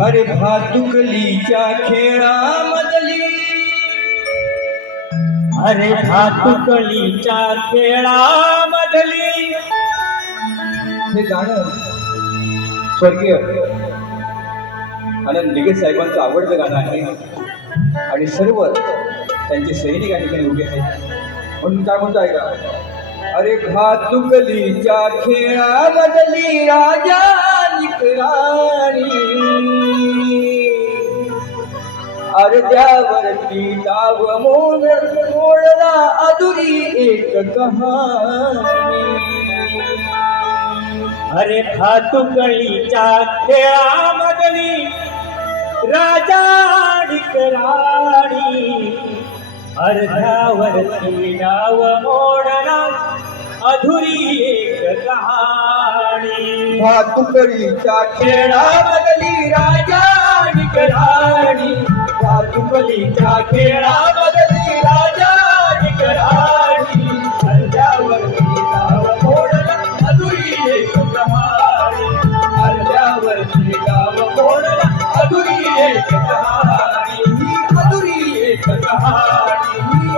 अरे भातुकलीच्या खेळामधली. अरे भातुकलीच्या खेळामधली. हे गाणं स्वर्गीय. आनंद दिगे साहेबांचं आवडतं गाणं आहे. आणि सर्व त्यांचे सैनिक या ठिकाणी उभे आहेत. म्हणून काय म्हणतो ऐका अरे भातुकलीच्या खेळामधली राजा निकरा अर्ध्यावरती डाव मोड मोडला अधुरी एक कहाणी अरे खेळा मगली राजा राणी अर्ध्यावरती नाव मोडला अधुरी एक कहाणी भातुकलीच्या खेळा मगली भातुकलीच्या खेळामधली राजा निकराणी अर्ध्यावरती गाव मोडला अधुरी एक कहाणी अर्ध्यावरती गाव मोडला अधुरी एक कहाणी अधुरी एक कहाणी